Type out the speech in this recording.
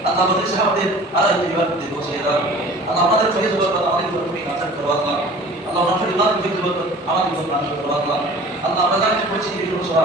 আল্লাহ আমাদের সাহাবাদের আলাদা ইবাদত পৌঁছে দাও। আল্লাহ আমাদের ফেজ বরকত আমাদের উপর তুমি নাযিল করো আল্লাহ। আল্লাহ আমাদের ইবাদত ফেজ বরকত আমাদের উপর নাযিল করো আল্লাহ। আল্লাহ আমরা জানি পড়ছি এই সূরা